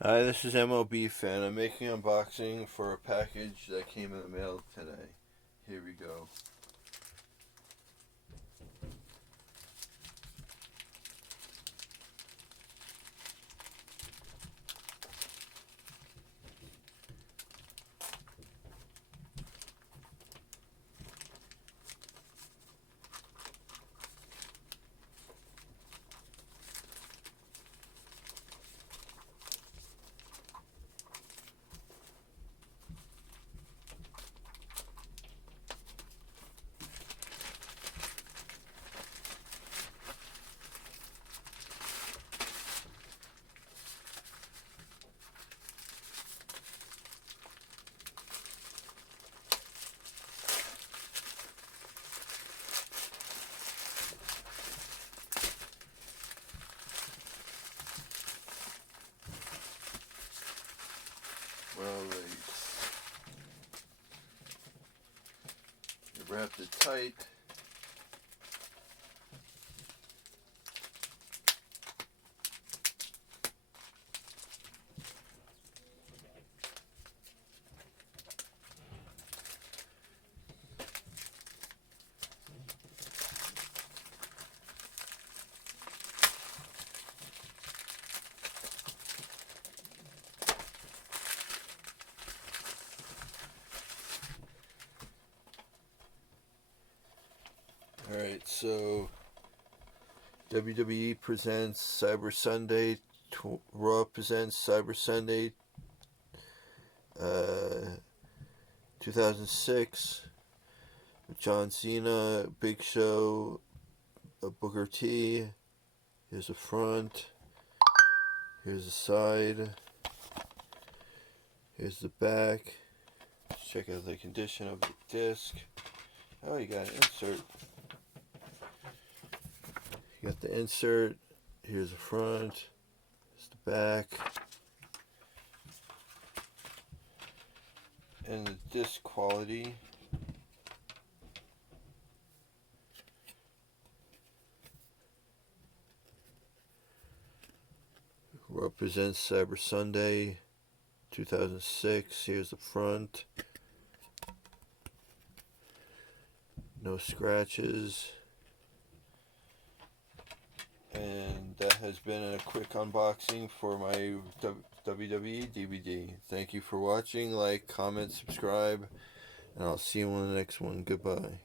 Hi, this is MLB Fan. I'm making an unboxing for a package that came in the mail today. Here we go. Well, they wrapped it tight. Alright, so WWE presents Cyber Sunday. Raw presents Cyber Sunday 2006. John Cena, Big Show, Booker T. Here's the front. Here's the side. Here's the back. Let's check out the condition of the disc. Oh, you got an insert. You got the insert. Here's the front. Here's the back. And the disc quality. Represents Cyber Sunday 2006. Here's the front. No scratches. And that has been a quick unboxing for my WWE DVD. Thank you for watching. Like, comment, subscribe, and I'll see you on the next one. Goodbye.